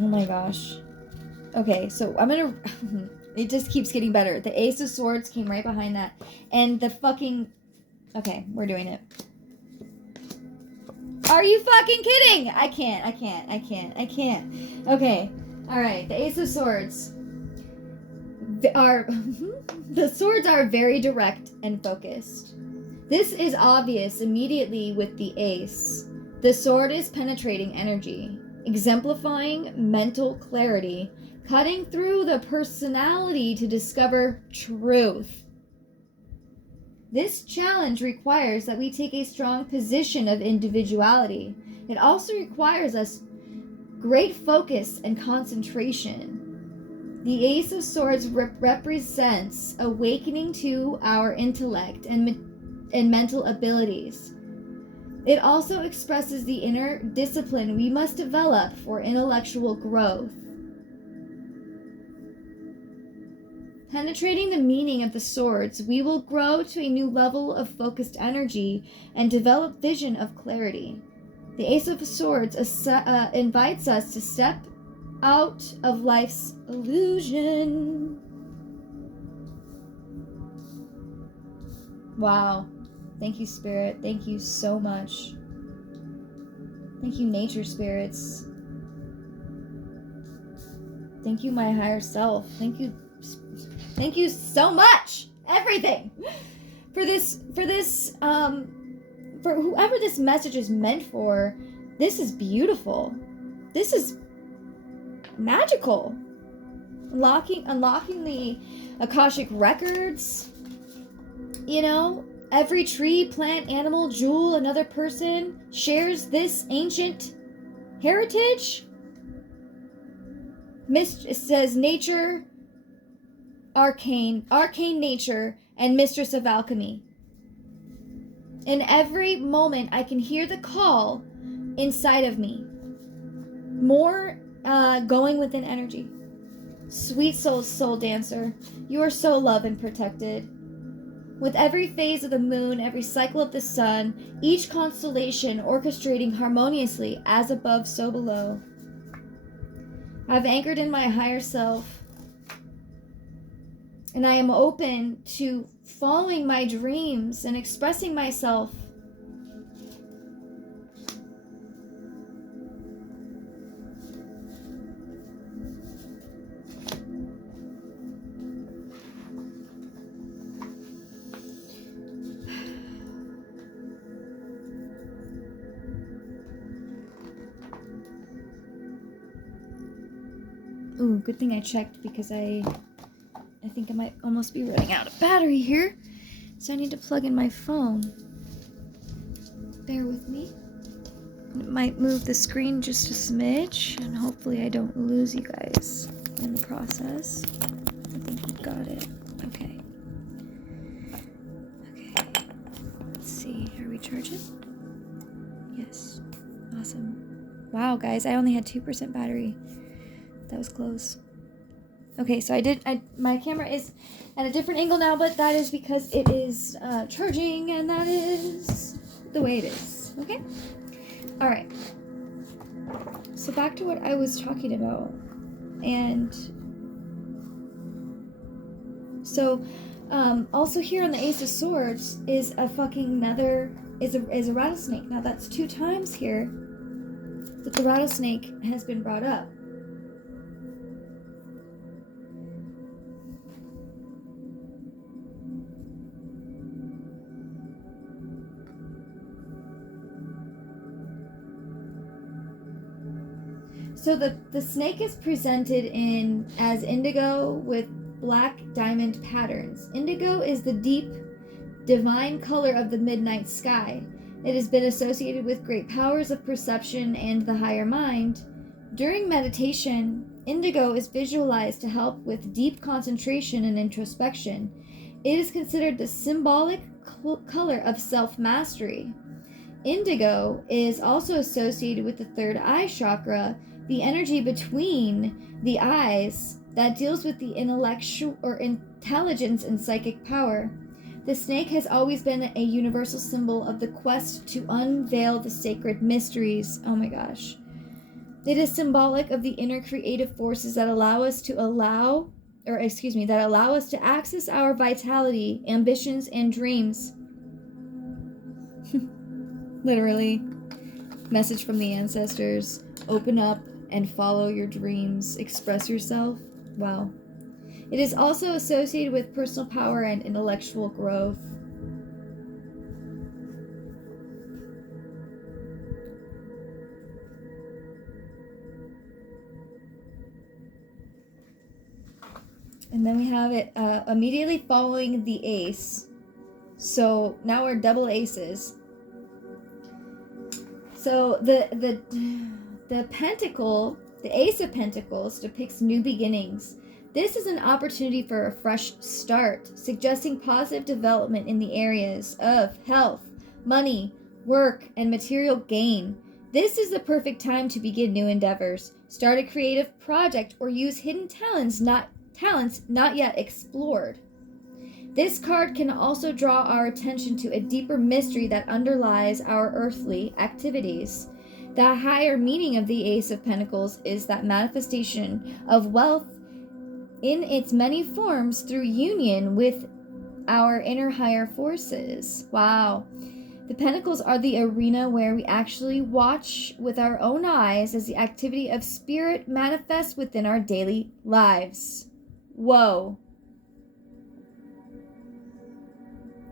oh my gosh. Okay, so I'm gonna... It just keeps getting better. The Ace of Swords came right behind that. And the fucking... Okay, we're doing it. Are you fucking kidding? I can't. Okay, alright. The Ace of Swords. The swords are very direct and focused. This is obvious immediately with the Ace. The sword is penetrating energy, exemplifying mental clarity, cutting through the personality to discover truth. This challenge requires that we take a strong position of individuality. It also requires us great focus and concentration. The Ace of Swords represents awakening to our intellect and mental abilities. It also expresses the inner discipline we must develop for intellectual growth. Penetrating the meaning of the swords, we will grow to a new level of focused energy and develop vision of clarity. The Ace of Swords invites us to step out of life's illusion. Wow. Thank you, Spirit. Thank you so much. Thank you, nature spirits. Thank you, my higher self. Thank you so much. Everything. For whoever this message is meant for, this is beautiful. This is magical. Unlocking the Akashic records. You know, every tree, plant, animal, jewel, another person shares this ancient heritage. It says nature, arcane nature, and mistress of alchemy. In every moment, I can hear the call inside of me. More going within energy. Sweet soul dancer, you are so loved and protected. With every phase of the moon, every cycle of the sun, each constellation orchestrating harmoniously as above, so below. I've anchored in my higher self, and I am open to following my dreams and expressing myself. Ooh, good thing I checked because I think I might almost be running out of battery here. So I need to plug in my phone. Bear with me. It might move the screen just a smidge, and hopefully I don't lose you guys in the process. I think we've got it. Okay. Okay. Let's see. Are we charging? Yes. Awesome. Wow, guys, I only had 2% battery. That was close. Okay, so my camera is at a different angle now, but that is because it is charging, and that is the way it is. Okay? All right. So back to what I was talking about. And so also here on the Ace of Swords is a fucking is a rattlesnake. Now that's 2 times here that the rattlesnake has been brought up. So the snake is presented as indigo with black diamond patterns. Indigo is the deep, divine color of the midnight sky. It has been associated with great powers of perception and the higher mind. During meditation, indigo is visualized to help with deep concentration and introspection. It is considered the symbolic color of self-mastery. Indigo is also associated with the third eye chakra, the energy between the eyes that deals with the intellectual or intelligence and psychic power. The snake has always been a universal symbol of the quest to unveil the sacred mysteries. Oh my gosh. It is symbolic of the inner creative forces that allow us to access our vitality, ambitions, and dreams. Literally. Message from the ancestors. Open up and follow your dreams. Express yourself. Wow. It is also associated with personal power and intellectual growth. And then we have it immediately following the ace. So now we're double aces. So the pentacle, the Ace of Pentacles, depicts new beginnings. This is an opportunity for a fresh start, suggesting positive development in the areas of health, money, work, and material gain. This is the perfect time to begin new endeavors, start a creative project, or use hidden talents not yet explored. This card can also draw our attention to a deeper mystery that underlies our earthly activities. The higher meaning of the Ace of Pentacles is that manifestation of wealth in its many forms through union with our inner higher forces. Wow. The Pentacles are the arena where we actually watch with our own eyes as the activity of spirit manifests within our daily lives. Whoa.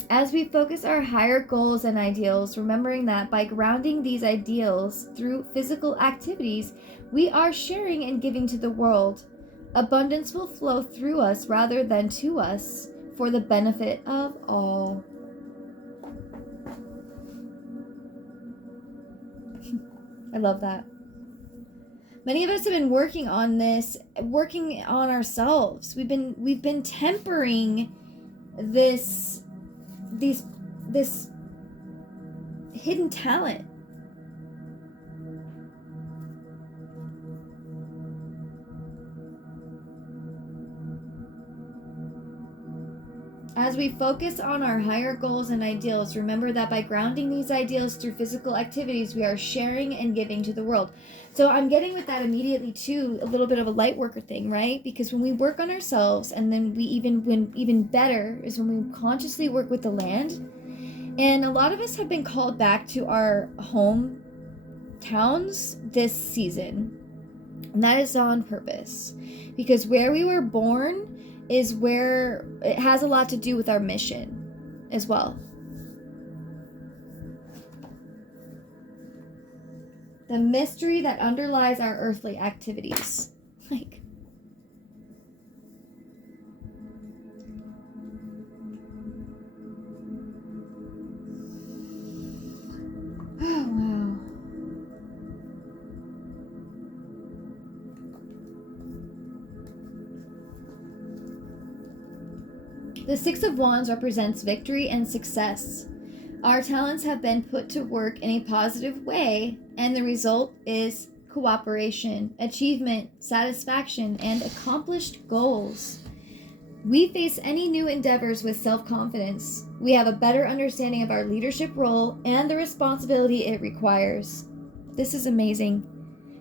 As we focus our higher goals and ideals, remembering that by grounding these ideals through physical activities, we are sharing and giving to the world. Abundance will flow through us rather than to us for the benefit of all. I love that. Many of us have been working on this, working on ourselves. We've been tempering this hidden talent. As we focus on our higher goals and ideals, remember that by grounding these ideals through physical activities, we are sharing and giving to the world. So I'm getting with that immediately too, a little bit of a light worker thing, right? Because when we work on ourselves, and then even better is when we consciously work with the land. And a lot of us have been called back to our home towns this season. And that is on purpose. Because where we were born is where it has a lot to do with our mission as well. The mystery that underlies our earthly activities. Like, The Six of Wands represents victory and success. Our talents have been put to work in a positive way, and the result is cooperation, achievement, satisfaction, and accomplished goals. We face any new endeavors with self-confidence. We have a better understanding of our leadership role and the responsibility it requires. This is amazing.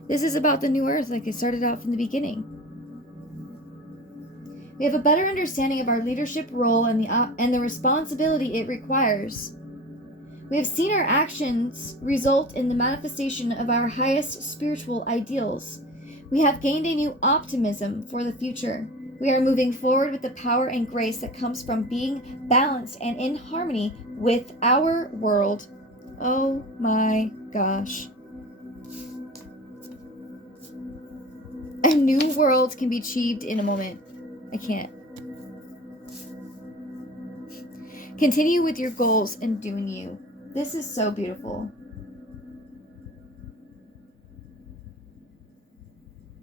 This is about the new earth, like I started out from the beginning. We have a better understanding of our leadership role and the responsibility it requires. We have seen our actions result in the manifestation of our highest spiritual ideals. We have gained a new optimism for the future. We are moving forward with the power and grace that comes from being balanced and in harmony with our world. Oh my gosh. A new world can be achieved in a moment. I can't. Continue with your goals and doing you. This is so beautiful.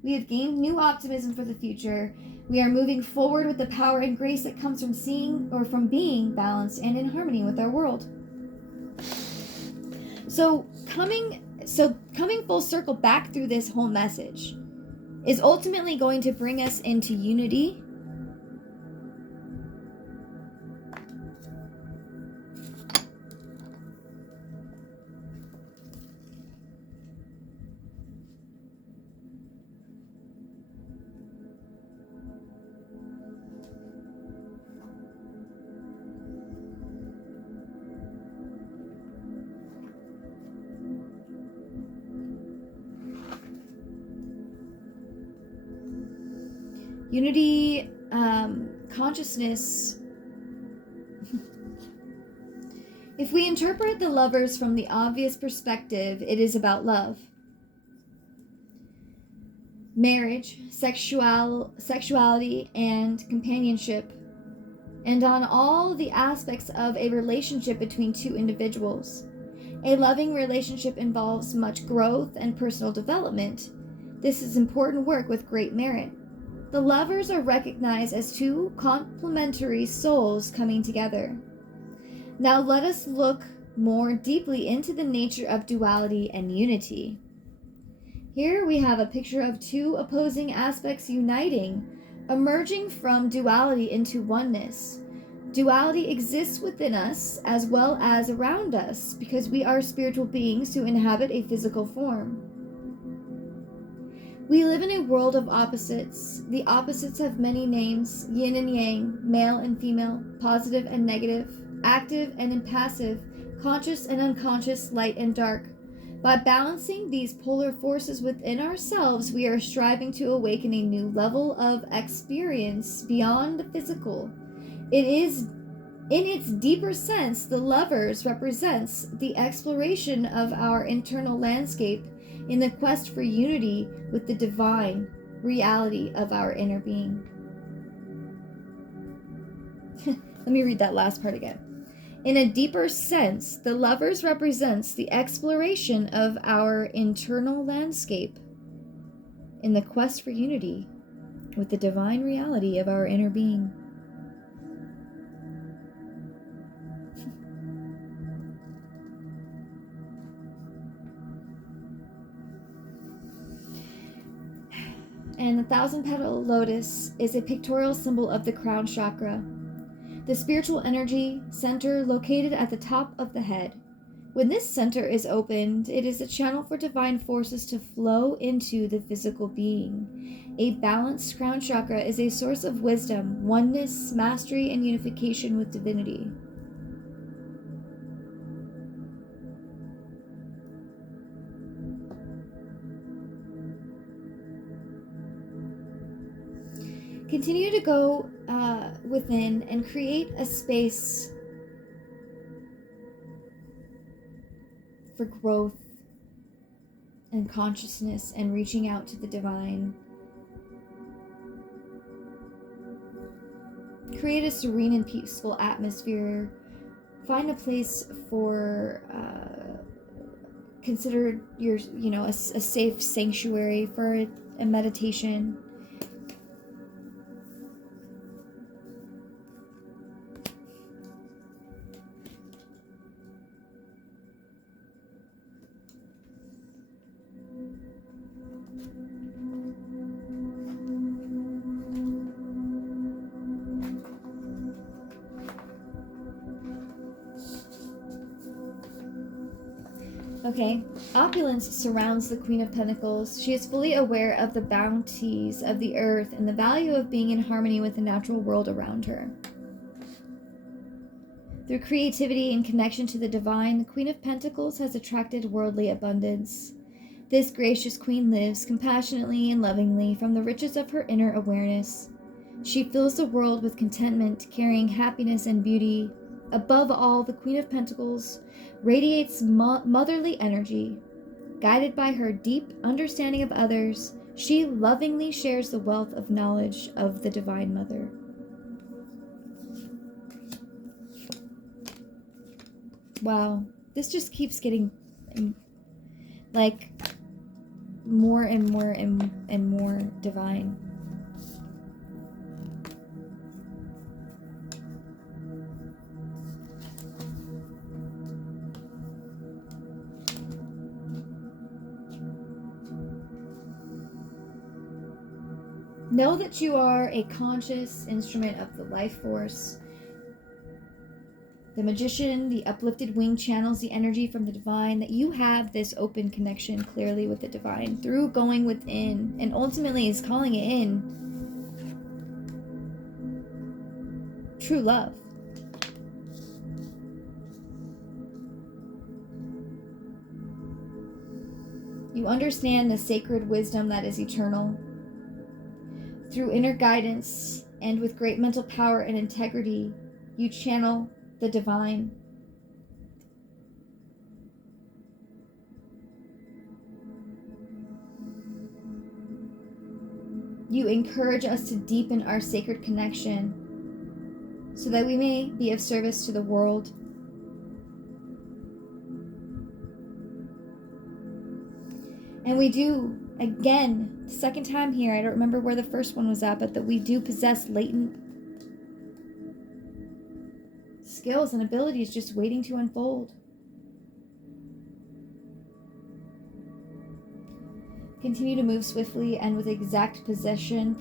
We have gained new optimism for the future. We are moving forward with the power and grace that comes from being balanced and in harmony with our world. So coming full circle back through this whole message is ultimately going to bring us into unity. Unity, consciousness. If we interpret the Lovers from the obvious perspective, it is about love, marriage, sexuality, and companionship, and on all the aspects of a relationship between two individuals. A loving relationship involves much growth and personal development. This is important work with great merit. The Lovers are recognized as two complementary souls coming together. Now let us look more deeply into the nature of duality and unity. Here we have a picture of two opposing aspects uniting, emerging from duality into oneness. Duality exists within us as well as around us because we are spiritual beings who inhabit a physical form. We live in a world of opposites. The opposites have many names: yin and yang, male and female, positive and negative, active and impassive, conscious and unconscious, light and dark. By balancing these polar forces within ourselves, we are striving to awaken a new level of experience beyond the physical. It is, in its deeper sense, the Lovers represents the exploration of our internal landscape in the quest for unity with the divine reality of our inner being. Let me read that last part again. In a deeper sense, the Lovers represents the exploration of our internal landscape in the quest for unity with the divine reality of our inner being. And the 1,000-petal lotus is a pictorial symbol of the crown chakra, the spiritual energy center located at the top of the head. When this center is opened, it is a channel for divine forces to flow into the physical being. A balanced crown chakra is a source of wisdom, oneness, mastery, and unification with divinity. Continue to go within and create a space for growth and consciousness and reaching out to the divine. Create a serene and peaceful atmosphere. Find a place for consider your, a safe sanctuary for a meditation. Okay. Opulence surrounds the Queen of Pentacles. She is fully aware of the bounties of the earth and the value of being in harmony with the natural world around her. Through creativity and connection to the divine, the Queen of Pentacles has attracted worldly abundance. This gracious queen lives compassionately and lovingly from the riches of her inner awareness. She fills the world with contentment, carrying happiness and beauty. Above all, the Queen of Pentacles radiates motherly energy. Guided by her deep understanding of others, she lovingly shares the wealth of knowledge of the Divine Mother. Wow, this just keeps getting like more and more and more divine. Know that you are a conscious instrument of the life force. The magician, the uplifted wing, channels the energy from the divine, that you have this open connection clearly with the divine through going within, and ultimately is calling it in true love. You understand the sacred wisdom that is eternal. Through inner guidance and with great mental power and integrity, you channel the divine. You encourage us to deepen our sacred connection so that we may be of service to the world. And we do, again, the second time here, I don't remember where the first one was at, but that we do possess latent skills and abilities just waiting to unfold. Continue to move swiftly and with exact precision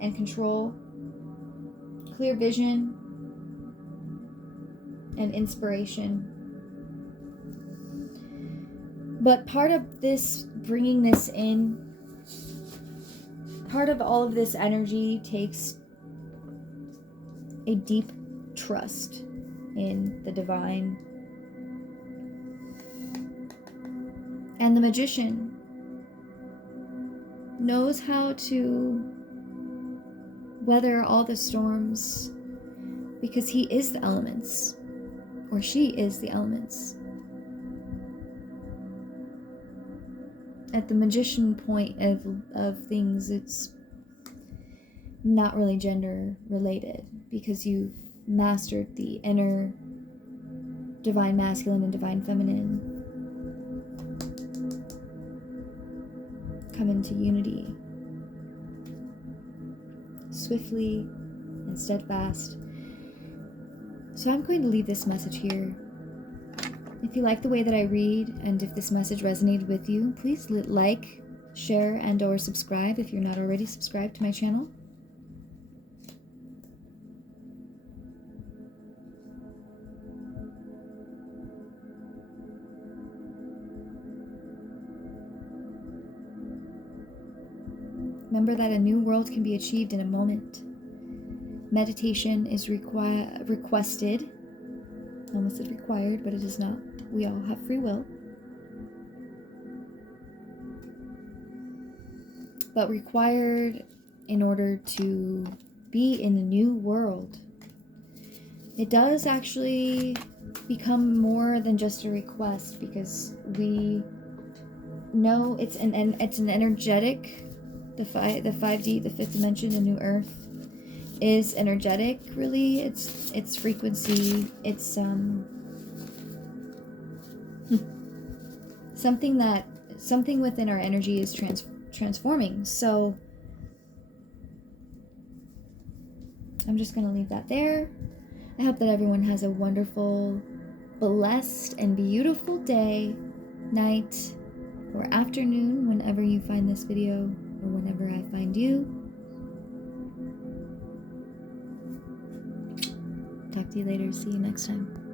and control, clear vision and inspiration. But part of this, bringing this in, part of all of this energy takes a deep trust in the divine. And the magician knows how to weather all the storms because he is the elements, or she is the elements. At the magician point of things, it's not really gender related because you've mastered the inner divine masculine and divine feminine. Come into unity swiftly and steadfast. So I'm going to leave this message here. If you like the way that I read, and if this message resonated with you, please like, share, and or subscribe if you're not already subscribed to my channel. Remember that a new world can be achieved in a moment. Meditation is requested. I almost said required, but it is not. We all have free will. But required in order to be in the new world. It does actually become more than just a request, because we know it's an energetic. The 5D, the fifth dimension, the new earth, is energetic. Really, it's frequency. It's something within our energy is transforming. So I'm just gonna leave that there. I hope that everyone has a wonderful, blessed, and beautiful day, night, or afternoon whenever you find this video, or whenever I find you. Talk talk to you later. See you next time.